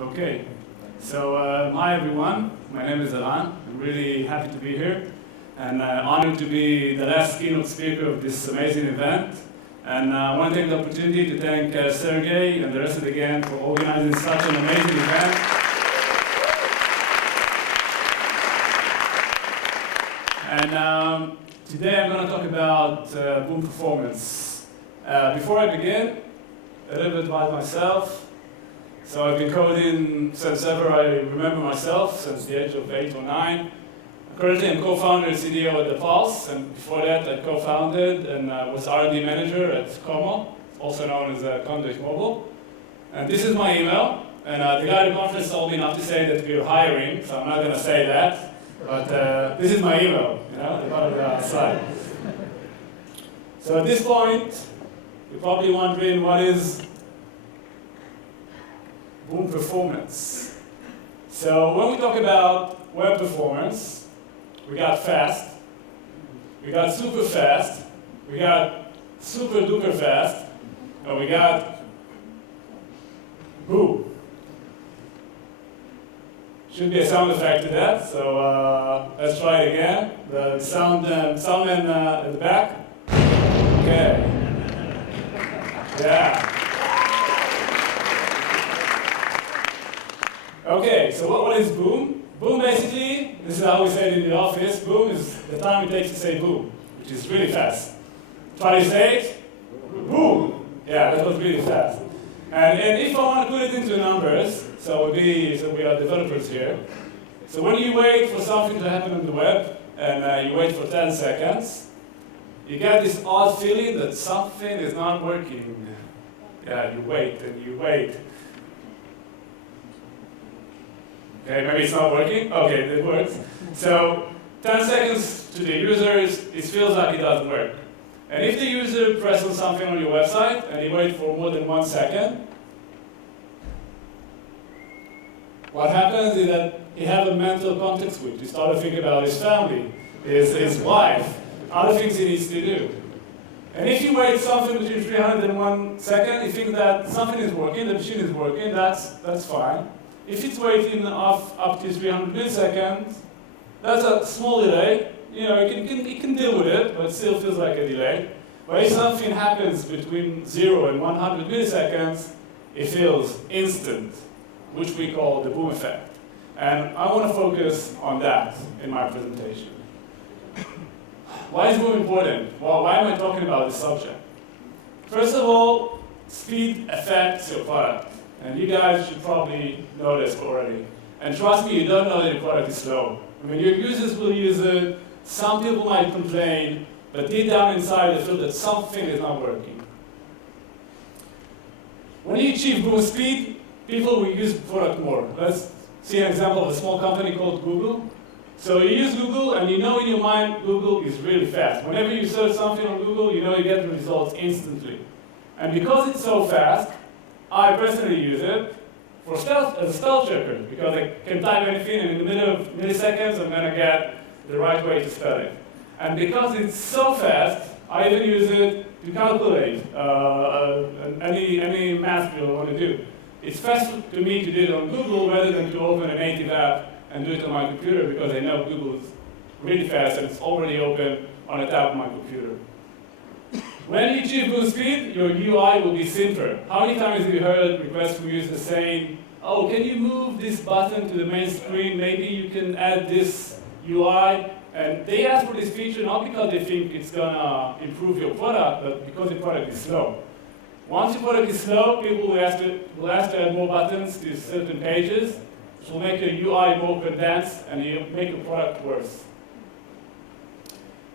Okay, so hi everyone, my name is Eran. I'm really happy to be here and honored to be the last keynote speaker of this amazing event. And I want to take the opportunity to thank Sergey and the rest of the gang for organizing such an amazing event. And today I'm going to talk about Boom performance. Before I begin, a little bit about myself. So I've been coding since ever I remember myself, since the age of 8 or 9. Currently I'm co-founder and CDO at The Pulse, and before that I co-founded and was R&D manager at Como, also known as Conduit Mobile. And this is my email, and the guy at the conference told me not to say that we're hiring, so I'm not going to say that. But this is my email, the part of the slide. So at this point, you're probably wondering what is Boom performance. So when we talk about web performance, we got fast, we got super fast, we got super duper fast, and we got boom. Should be a sound effect to that, so let's try it again. The soundman at the back. Okay. Yeah. Okay, so what is boom? Boom basically, this is how we say it in the office, boom is the time it takes to say boom, which is really fast. Try to say it, boom. Yeah, that was really fast. And if I want to put it into numbers, so we are developers here. So when you wait for something to happen on the web, and you wait for 10 seconds, you get this odd feeling that something is not working. Yeah, you wait and you wait. Okay, maybe it's not working? Okay, it works. So 10 seconds to the user, it feels like it doesn't work. And if the user presses something on your website and you wait for more than 1 second, what happens is that he has a mental context switch. He starts to think about his family, his wife, other things he needs to do. And if you wait something between 300 and 1 second, you think that something is working, the machine is working, that's fine. If it's waiting up to 300 milliseconds, that's a small delay. It can deal with it, but it still feels like a delay. But if something happens between 0 and 100 milliseconds, it feels instant, which we call the boom effect. And I want to focus on that in my presentation. Why is boom important? Well, why am I talking about this subject? First of all, speed affects your product. And you guys should probably know this already. And trust me, you don't know that your product is slow. I mean, your users will use it, some people might complain, but deep down inside they feel that something is not working. When you achieve boom speed, people will use the product more. Let's see an example of a small company called Google. So you use Google, and you know in your mind Google is really fast. Whenever you search something on Google, you know you get the results instantly. And because it's so fast, I personally use it as a spell checker, because I can type anything, and in the middle of milliseconds, I'm going to get the right way to spell it. And because it's so fast, I even use it to calculate any math drill I want to do. It's faster to me to do it on Google rather than to open a native app and do it on my computer, because I know Google is really fast and it's already open on the tab of my computer. When you achieve boom speed, your UI will be simpler. How many times have you heard requests from users saying, oh, can you move this button to the main screen? Maybe you can add this UI. And they ask for this feature not because they think it's going to improve your product, but because your product is slow. Once your product is slow, people will ask to add more buttons to certain pages, which will make your UI more condensed and you make your product worse.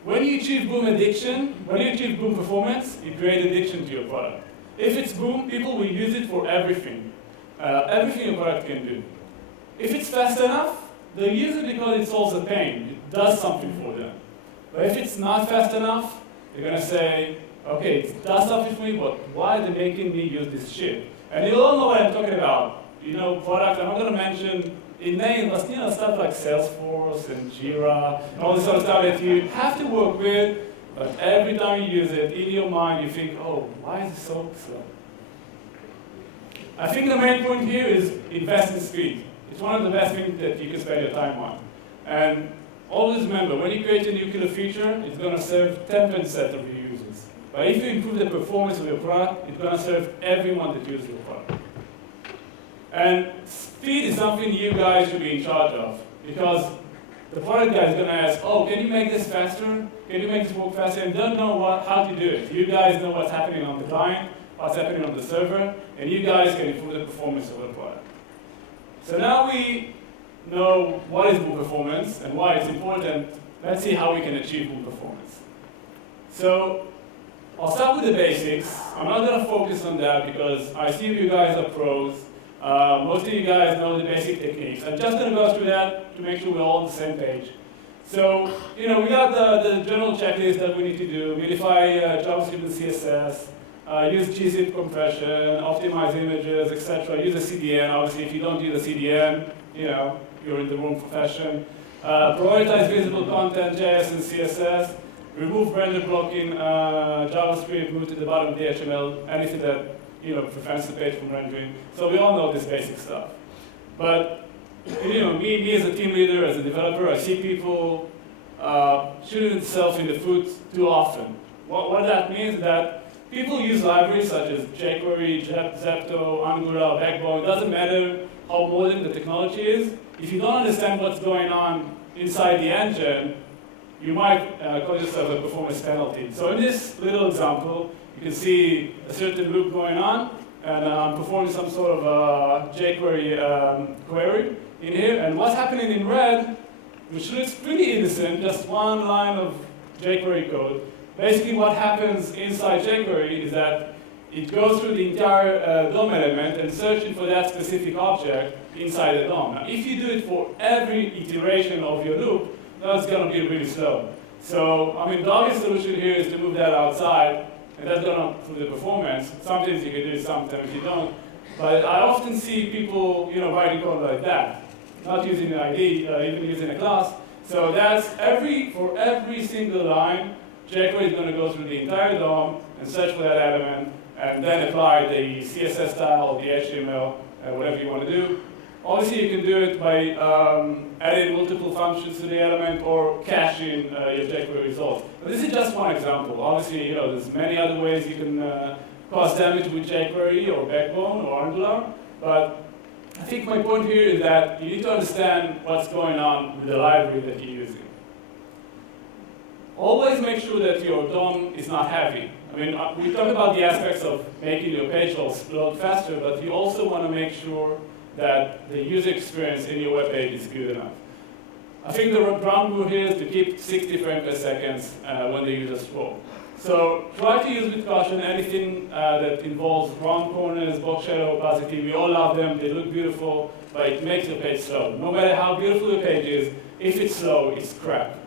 When you achieve boom performance, you create addiction to your product. If it's boom, people will use it for everything. Everything your product can do. If it's fast enough, they'll use it because it solves a pain. It does something for them. But if it's not fast enough, they're going to say, okay, it does something for me, but why are they making me use this shit? And you all know what I'm talking about. Product, I'm not going to mention in names, but stuff like Salesforce and Jira, and all this sort of stuff that you have to work with, but every time you use it, in your mind you think, oh, why is it so slow? I think the main point here is invest in speed. It's one of the best things that you can spend your time on. And always remember, when you create a new killer feature, it's going to serve 10% of your users. But if you improve the performance of your product, it's going to serve everyone that uses your product. And speed is something you guys should be in charge of, because the product guy is going to ask, oh, can you make this faster? Can you make this work faster? And don't know how to do it. You guys know what's happening on the client, what's happening on the server, and you guys can improve the performance of the product. So now we know what is boot performance and why it's important. Let's see how we can achieve boot performance. So I'll start with the basics. I'm not going to focus on that because I see you guys are pros. Most of you guys know the basic techniques. I'm just going to go through that to make sure we're all on the same page. So, we got the general checklist that we need to do: modify JavaScript and CSS, use gzip compression, optimize images, etc. Use a CDN. Obviously, if you don't use a CDN, you're in the wrong profession. Prioritize visible content, JS and CSS. Remove render blocking, JavaScript, move to the bottom of the HTML, anything that prevents the page from rendering. So we all know this basic stuff. But me as a team leader, as a developer, I see people shooting themselves in the foot too often. What that means is that people use libraries such as jQuery, Zepto, Angular, Backbone. It doesn't matter how modern the technology is. If you don't understand what's going on inside the engine, you might cause yourself a performance penalty. So in this little example, you can see a certain loop going on, and I'm performing some sort of jQuery query in here. And what's happening in red, which looks pretty innocent, just one line of jQuery code. Basically, what happens inside jQuery is that it goes through the entire DOM element and searching for that specific object inside the DOM. Now, if you do it for every iteration of your loop, that's going to be really slow. So, the obvious solution here is to move that outside, and that's going to improve the performance. Sometimes you can do it, sometimes you don't. But I often see people, writing code like that, not using an ID, even using a class. So that's for every single line, jQuery is going to go through the entire DOM and search for that element, and then apply the CSS style or the HTML, whatever you want to do. Obviously, you can do it by adding multiple functions to the element or caching your jQuery results. But this is just one example. Obviously, there's many other ways you can cause damage with jQuery or Backbone or Angular. But I think my point here is that you need to understand what's going on with the library that you're using. Always make sure that your DOM is not heavy. We talk about the aspects of making your page load faster, but you also want to make sure that the user experience in your web page is good enough. I think the ground rule here is to keep 60 frames per second when the user scrolls. So try to use with caution anything that involves round corners, box shadow, opacity. We all love them, they look beautiful, but it makes your page slow. No matter how beautiful your page is, if it's slow, it's crap.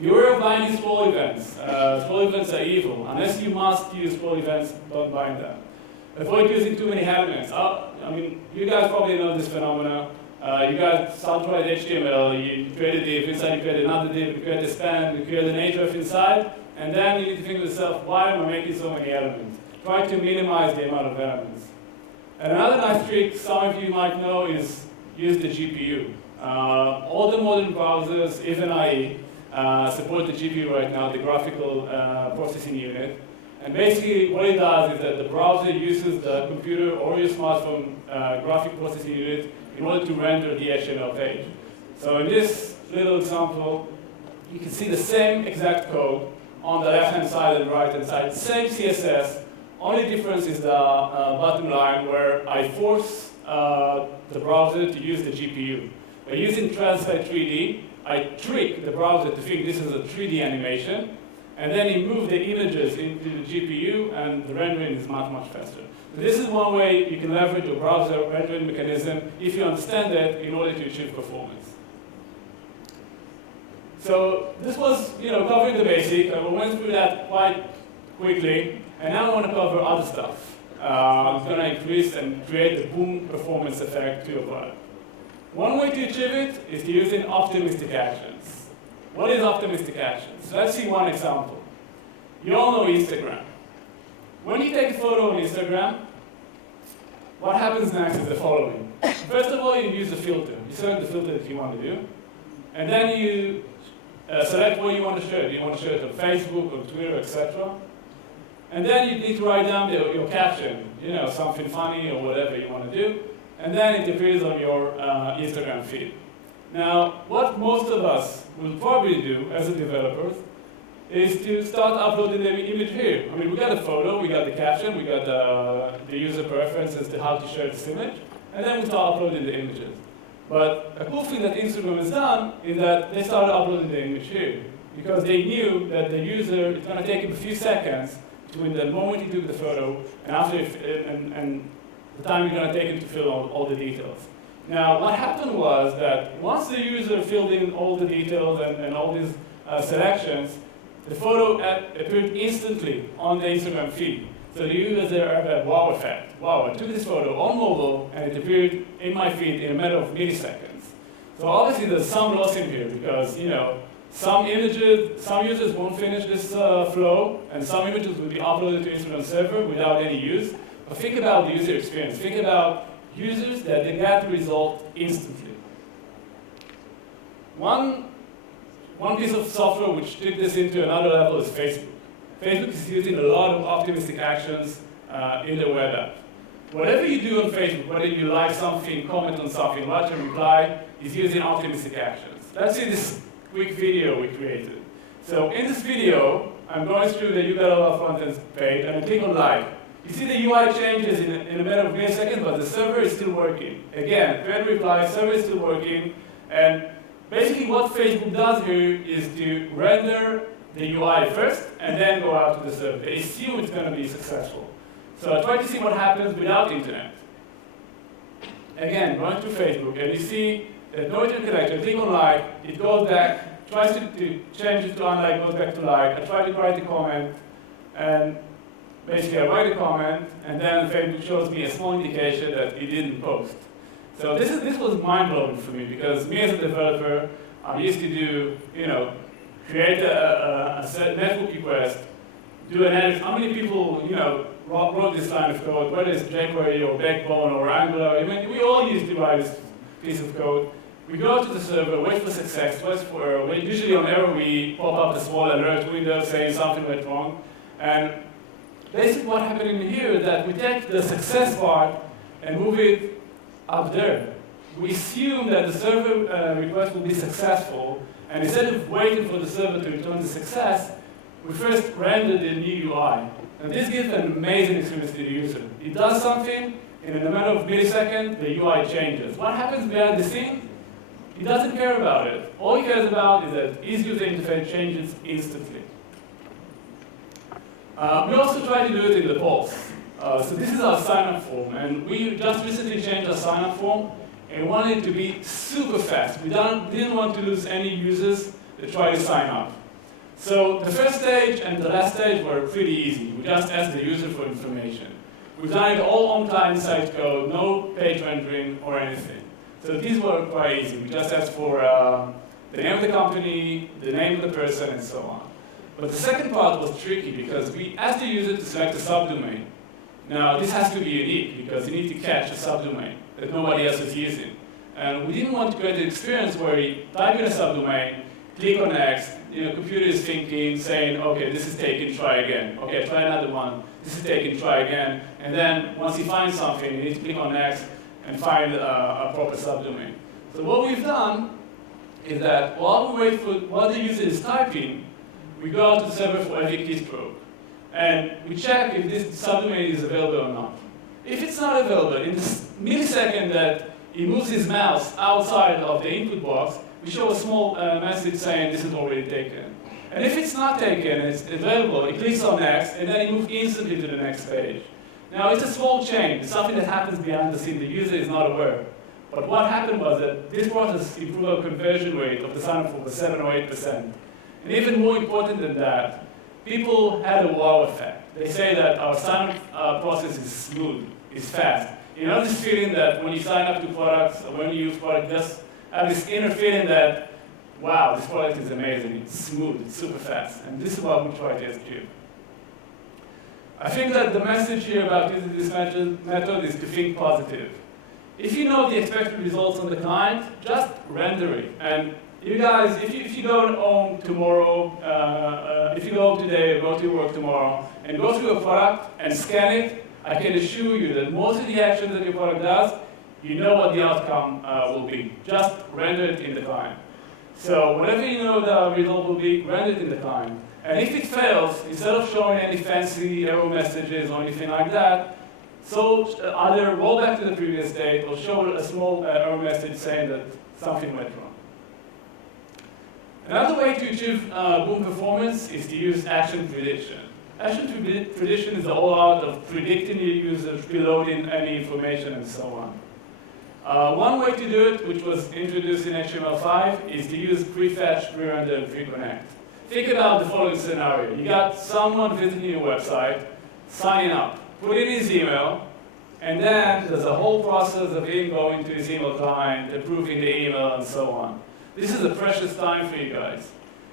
Beware of binding scroll events. Scroll events are evil. Unless you must use scroll events, don't bind them. Avoid using too many elements. You guys probably know this phenomenon. You guys start to write HTML, you create a div, inside you create another div, you create a span, you create an href inside, and then you need to think to yourself, why am I making so many elements? Try to minimize the amount of elements. And another nice trick some of you might know is use the GPU. All the modern browsers, even IE, support the GPU right now, the graphical processing unit. And basically, what it does is that the browser uses the computer or your smartphone graphic processing unit in order to render the HTML page. So in this little example, you can see the same exact code on the left-hand side and the right-hand side, same CSS. Only difference is the bottom line where I force the browser to use the GPU. By using Translate 3D, I trick the browser to think this is a 3D animation, and then you move the images into the GPU, and the rendering is much, much faster. So this is one way you can leverage your browser rendering mechanism if you understand it in order to achieve performance. So this was, covering the basic. We went through that quite quickly, and now I want to cover other stuff. It's going to increase and create the boom performance effect to your product. One way to achieve it is to using optimistic actions. What is optimistic actions? So let's see one example. You all know Instagram. When you take a photo on Instagram, what happens next is the following. First of all, you use the filter. You select the filter that you want to do. And then you select what you want to share. Do you want to share it on Facebook or Twitter, etc.? And then you need to write down your caption, something funny or whatever you want to do. And then it appears on your Instagram feed. Now, what most of us will probably do as a developers is to start uploading the image here. I mean, we got a photo, we got the caption, we got the user preference as to how to share this image, and then we start uploading the images. But a cool thing that Instagram has done is that they started uploading the image here, because they knew that the user, it's going to take him a few seconds between the moment he took the photo and after and the time you're going to take him to fill all the details. Now, what happened was that once the user filled in all the details and all these selections, the photo appeared instantly on the Instagram feed. So the users there have a wow effect. Wow, I took this photo on mobile and it appeared in my feed in a matter of milliseconds. So obviously there's some loss in here because, some users won't finish this flow and some images will be uploaded to Instagram server without any use. But think about the user experience. Think about users that they get the result instantly. One piece of software which took this into another level is Facebook. Facebook is using a lot of optimistic actions in the web app. Whatever you do on Facebook, whether you like something, comment on something, write a reply, is using optimistic actions. Let's see this quick video we created. So in this video, I'm going through the YGLF frontend page and I click on like. You see the UI changes in a matter of milliseconds, but the server is still working. Again, thread reply, server is still working, and basically what Facebook does here is to render the UI first and then go out to the server. They assume it's going to be successful. So I try to see what happens without internet. Again, going to Facebook, and you see that no internet connection. Click on like, it goes back, tries to change it to unlike, goes back to like. I try to write a comment, and basically I write a comment, and then Facebook shows me a small indication that it didn't post. So this was mind-blowing for me, because me as a developer, I used to do, create a network request, do an edit. How many people, wrote this line of code, whether it's jQuery or Backbone or Angular? I mean, we all used to write this piece of code. We go to the server, wait for success, wait for error. Usually on error, we pop up a small alert window saying something went wrong. And basically what happened in here is that we take the success part and move it up there. We assume that the server request will be successful, and instead of waiting for the server to return the success, we first render the new UI. And this gives an amazing experience to the user. It does something, and in a matter of milliseconds, the UI changes. What happens behind the scenes? He doesn't care about it. All he cares about is that his user interface changes instantly. We also try to do it in the polls. So this is our sign-up form, and we just recently changed our sign-up form, and we wanted it to be super fast. We didn't want to lose any users that try to sign up. So the first stage and the last stage were pretty easy. We just asked the user for information. We've done it all on client-side code, no page rendering or anything. So these were quite easy. We just asked for the name of the company, the name of the person, and so on. But the second part was tricky because we asked the user to select a subdomain. Now, this has to be unique because you need to catch a subdomain that nobody else is using. And we didn't want to create an experience where you type in a subdomain, click on next, computer is thinking, saying, okay, this is taken, try again. Okay, try another one, this is taken, try again. And then once you find something, you need to click on next and find a proper subdomain. So what we've done is that while we wait for what the user is typing, we go out to the server for every keystroke. And we check if this subdomain is available or not. If it's not available, in the millisecond that he moves his mouse outside of the input box, we show a small message saying this is already taken. And if it's not taken and it's available, he clicks on next, and then he moves instantly to the next page. Now, it's a small change. It's something that happens behind the scene. The user is not aware. But what happened was that this process improved our conversion rate of the sign-up form by 7 or 8%. And even more important than that, people had a wow effect. They say that our sign-up process is smooth, is fast. You know this feeling that when you sign up to products or when you use products, just have this inner feeling that, wow, this product is amazing, it's smooth, it's super fast. And this is what we try to achieve. I think that the message here about using this method is to think positive. If you know the expected results on the client, just render it. And you guys, if you go home tomorrow, if you go home today or go to work tomorrow and go through a product and scan it, I can assure you that most of the actions that your product does, you know what the outcome will be. Just render it in the client. So whatever you know the result will be, render it in the client. And if it fails, instead of showing any fancy error messages or anything like that, so either roll back to the previous state or show a small error message saying that something went wrong. Another way to achieve boom performance is to use action prediction. Action prediction is the whole art of predicting your users, preloading any information, and so on. One way to do it, which was introduced in HTML5, is to use prefetch, pre-render, and pre-connect. Think about the following scenario. You got someone visiting your website, signing up, put in his email, and then there's a whole process of him going to his email client, approving the email, and so on. This is a precious time for you guys.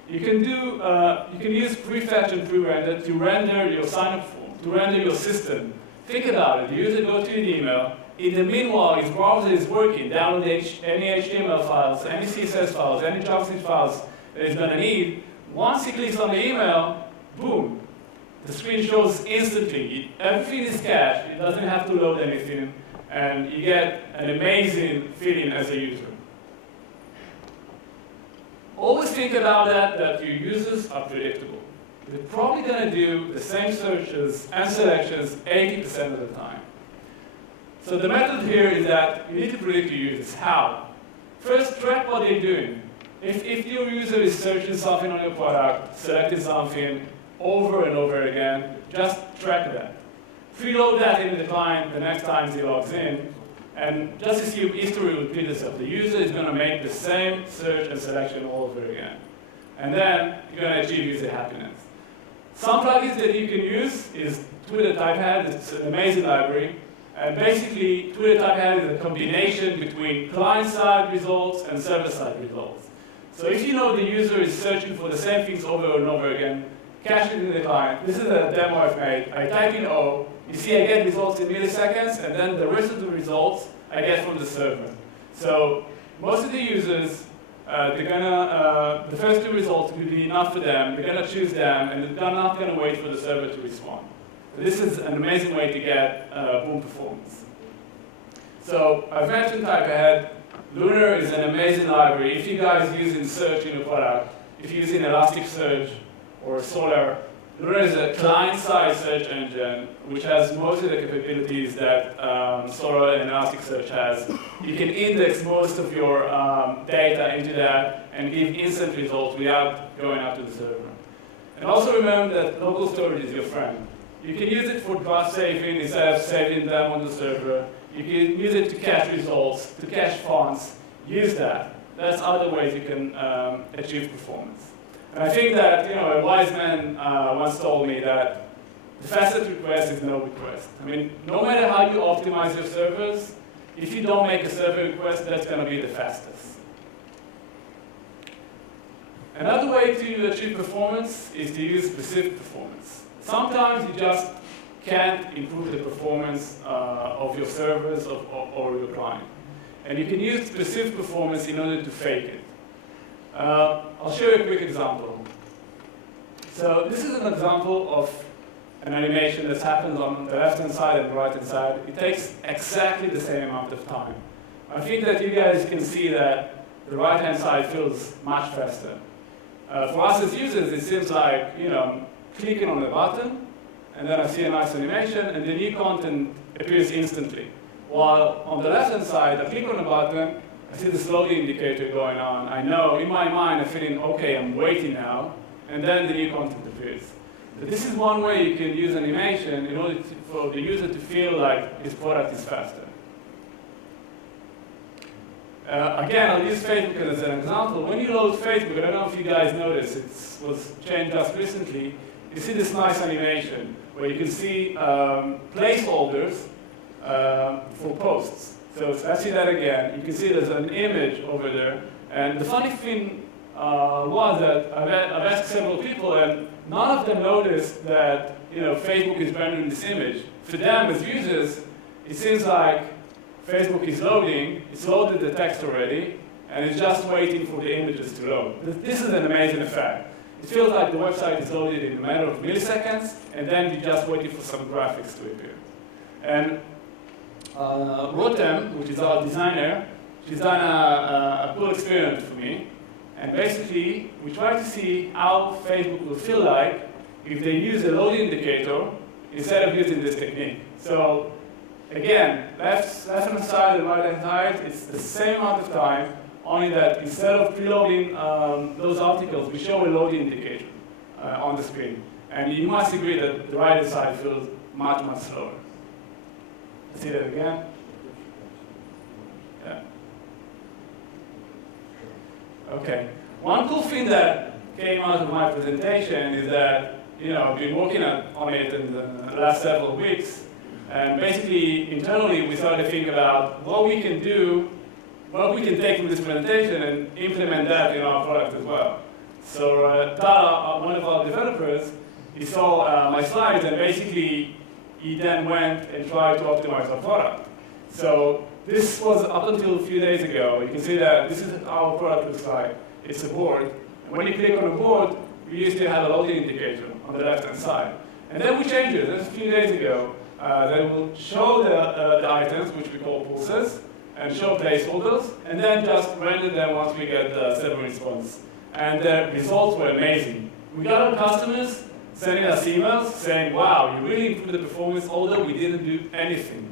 You can use prefetch and pre-render to render your sign-up form, to render your system. Think about it. The user goes to an email. In the meanwhile, his browser is working, download any HTML files, any CSS files, any JavaScript files that he's going to need. Once he clicks on the email, boom, the screen shows instantly. Everything is cached. It doesn't have to load anything, and you get an amazing feeling as a user. Always think about that your users are predictable. They're probably going to do the same searches and selections 80% of the time. So the method here is that you need to predict your users. How? First, track what they're doing. If your user is searching something on your product, selecting something over and over again, just track that. Preload that in the client the next time he logs in, and just assume history will repeat itself. The user is going to make the same search and selection all over again. And then you're going to achieve user happiness. Some plugins that you can use is Twitter Typehead. It's an amazing library. And basically, Twitter Typehead is a combination between client-side results and server-side results. So if you know the user is searching for the same things over and over again, cache it in the client. This is a demo I've made. I type in O. You see I get results in milliseconds, and then the rest of the results I get from the server. So most of the users, the first two results will be enough for them. They're going to choose them, and they're not going to wait for the server to respond. So this is an amazing way to get boom performance. So I've mentioned Typehead. Lunar is an amazing library. If you guys use in search in your product, if you're using Elasticsearch or Solar, Lunar is a client-side search engine which has most of the capabilities that Solar and Elasticsearch has. You can index most of your data into that and give instant results without going out to the server. And also remember that local storage is your friend. You can use it for draft saving instead of saving them on the server. You can use it to cache results, to cache fonts. Use that. That's other ways you can achieve performance. And I think that a wise man once told me that the fastest request is no request. I mean, no matter how you optimize your servers, if you don't make a server request, that's going to be the fastest. Another way to achieve performance is to use specific performance. Sometimes you just can't improve the performance of your servers or your client. And you can use specific performance in order to fake it. I'll show you a quick example. So this is an example of an animation that happens on the left-hand side and the right-hand side. It takes exactly the same amount of time. I think that you guys can see that the right-hand side feels much faster. For us as users, it seems like clicking on the button, and then I see a nice animation, and the new content appears instantly. While on the left-hand side, I click on the button, I see the slowing indicator going on. I know, in my mind, I'm feeling, okay, I'm waiting now, and then the new content appears. So this is one way you can use animation in order for the user to feel like his product is faster. Again, I'll use Facebook as an example. When you load Facebook, I don't know if you guys noticed, it was changed just recently, you see this nice animation where you can see placeholders for posts. So let's see that again. You can see there's an image over there. And the funny thing was that I've asked several people, and none of them noticed that Facebook is rendering this image. For them as users, it seems like Facebook is loading, it's loaded the text already, and it's just waiting for the images to load. This is an amazing effect. It feels like the website is loaded in a matter of milliseconds, and then you're just waiting for some graphics to appear. And Rotem, which is our designer, she's done a cool experiment for me. And basically, we try to see how Facebook will feel like if they use a load indicator instead of using this technique. So again, left-hand side and right-hand side, it's the same amount of time, only that instead of preloading those articles, we show a load indicator on the screen. And you must agree that the right-hand side feels much, much slower. See that again? Yeah. Okay. One cool thing that came out of my presentation is that, I've been working on it in the last several weeks. And basically, internally, we started to think about what we can do, what we can take from this presentation and implement that in our product as well. So Tara, one of our developers, he saw my slides, and basically, he then went and tried to optimize our product. So this was up until a few days ago. You can see that this is how our product looks like. It's a board. And when you click on a board, we used to have a loading indicator on the left-hand side. And then we changed it. Just a few days ago, they will show the items, which we call pulses, and show placeholders, and then just render them once we get the server response. And the results were amazing. We got our customers sending us emails saying, wow, you really improved the performance, although we didn't do anything.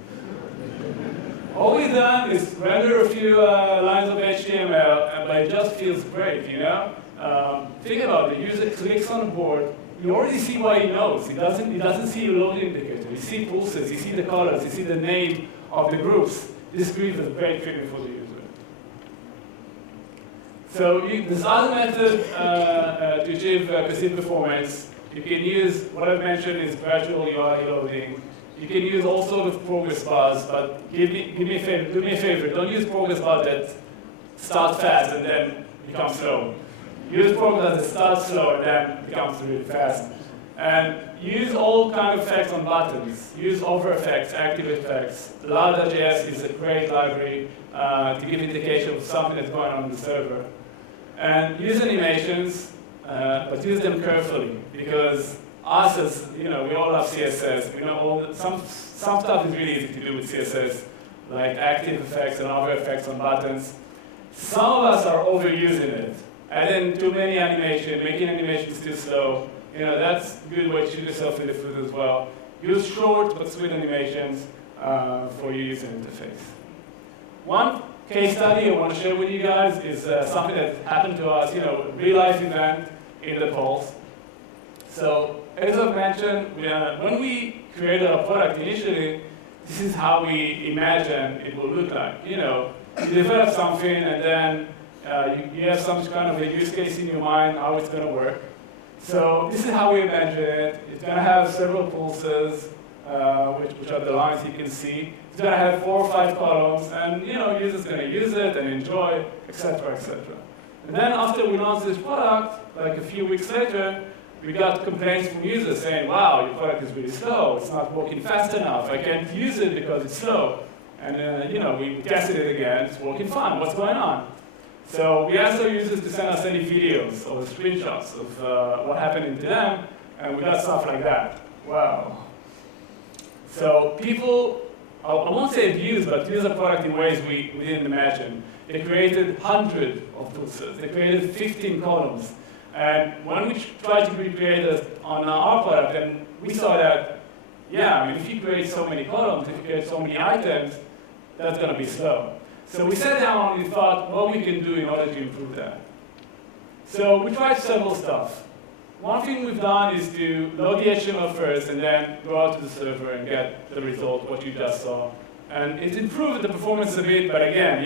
All we've done is render a few lines of HTML, but it just feels great, Think about it. The user clicks on the board. You already see what he knows. He doesn't see a loading indicator. You see pulses. You see the colors. You see the name of the groups. This group is a great feeling for the user. So there's other method to achieve perceived performance. You can use what I've mentioned is gradual UI loading. You can use all sort of progress bars, but do me a favor. Don't use progress bars that start fast and then become slow. Use programs that start slow and then becomes really fast. And use all kind of effects on buttons. Use over effects, active effects. Lua.js is a great library to give indication of something that's going on in the server. And use animations, but use them carefully, because us as, we all love CSS. We know some stuff is really easy to do with CSS, like active effects and over effects on buttons. Some of us are overusing it. Adding too many animation, making animations too slow. That's a good way to shoot yourself in the foot as well. Use short but sweet animations for your user interface. One case study I want to share with you guys is something that happened to us, a real-life event in the Pulse. So, as I've mentioned, when we created our product initially, this is how we imagine it will look like. You develop something, and then you have some kind of a use case in your mind, how it's going to work. So this is how we imagine it. It's going to have several pulses, which are the lines you can see. It's going to have 4 or 5 columns, and users are going to use it and enjoy, etc., etc. And then after we launched this product, like a few weeks later, we got complaints from users saying, wow, your product is really slow. It's not working fast enough. I can't use it because it's slow. And we tested it again. It's working fine. What's going on? So we asked our users to send us any videos or screenshots of what happened to them, and we got stuff like that. Wow. So people, I won't say abuse, but use the product in ways we didn't imagine. They created hundreds of pulses. They created 15 columns. And when we tried to recreate it on our product, and we saw that, if you create so many columns, if you create so many items, that's going to be slow. So we sat down and we thought what we can do in order to improve that. So we tried several stuff. One thing we've done is to load the HTML first and then go out to the server and get the result, what you just saw. And it improved the performance a bit, but again,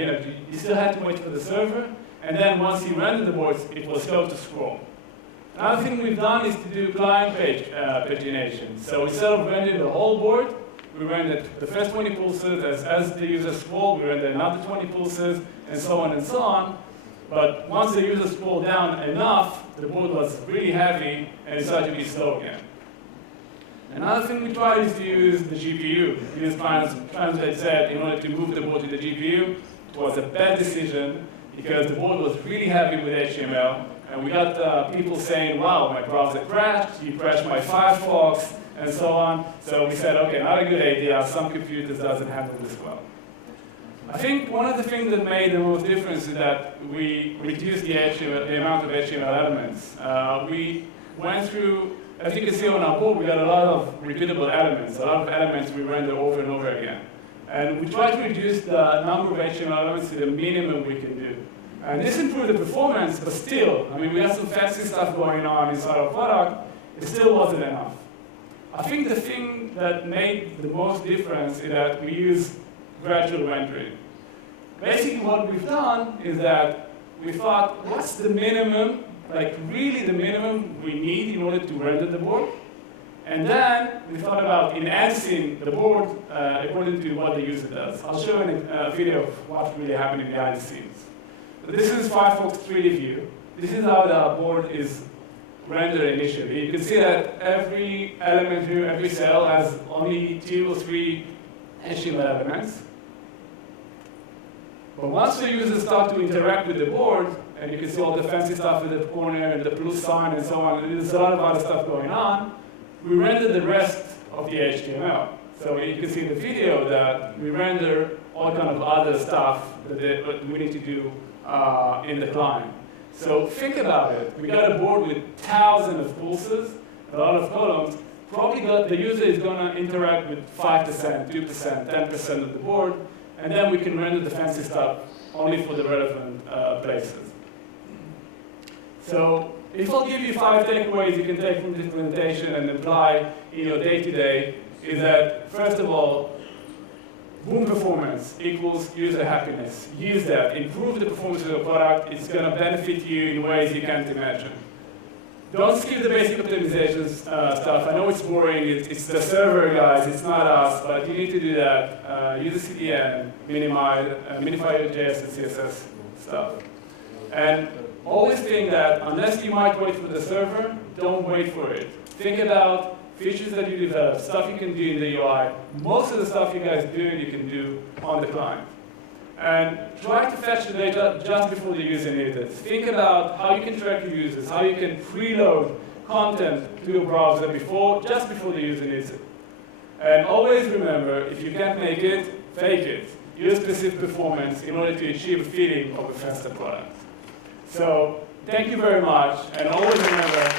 you still had to wait for the server. And then once you rendered the boards, it was slow to scroll. Another thing we've done is to do client page pagination. So instead of rendering the whole board, we rendered the first 20 pulses. As the user scrolled, we rendered another 20 pulses, and so on and so on. But once the user scrolled down enough, the board was really heavy, and it started to be slow again. Another thing we tried is to use the GPU, use translate Z in order to move the board to the GPU. It was a bad decision because the board was really heavy with HTML, and we got people saying, wow, my browser crashed, you crashed my Firefox, and so on. So we said, okay, not a good idea. Some computers doesn't handle this well. I think one of the things that made the most difference is that we reduced the amount of HTML elements. We went through, as you can see on our board, we got a lot of repeatable elements, a lot of elements we render over and over again. And we tried to reduce the number of HTML elements to the minimum we can do. And this improved the performance, but still, I mean, we had some fancy stuff going on inside our product. It still wasn't enough. I think the thing that made the most difference is that we use gradual rendering. Basically, what we've done is that we thought, what's the minimum, like really the minimum we need in order to render the board? And then we thought about enhancing the board according to what the user does. I'll show you a video of what really happened behind the scenes. So this is Firefox 3D view. This is how the board is rendered initially. You can see that every element here, every cell has only 2 or 3 HTML elements. But once the users start to interact with the board, and you can see all the fancy stuff in the corner and the plus sign and so on, and there's a lot of other stuff going on, we render the rest of the HTML. So you can see in the video that we render all kind of other stuff that we need to do in the client. So think about it. We got a board with thousands of pulses, a lot of columns. Probably the user is going to interact with 5%, 2%, 10% of the board, and then we can render the fancy stuff only for the relevant places. So if I'll give you 5 takeaways you can take from this presentation and apply in your day-to-day, is that, first of all, boom performance equals user happiness. Use that. Improve the performance of your product. It's going to benefit you in ways you can't imagine. Don't skip the basic optimization stuff. I know it's boring. It's the server, guys. It's not us. But you need to do that. Use the CDN. Minify your JS and CSS stuff. And always think that unless you might wait for the server, don't wait for it. Think about features that you develop, stuff you can do in the UI. Most of the stuff you guys do, you can do on the client. And try to fetch the data just before the user needs it. Think about how you can track your users, how you can preload content to your browser just before the user needs it. And always remember, if you can't make it, fake it. Use specific performance in order to achieve a feeling of a faster product. So thank you very much, and always remember,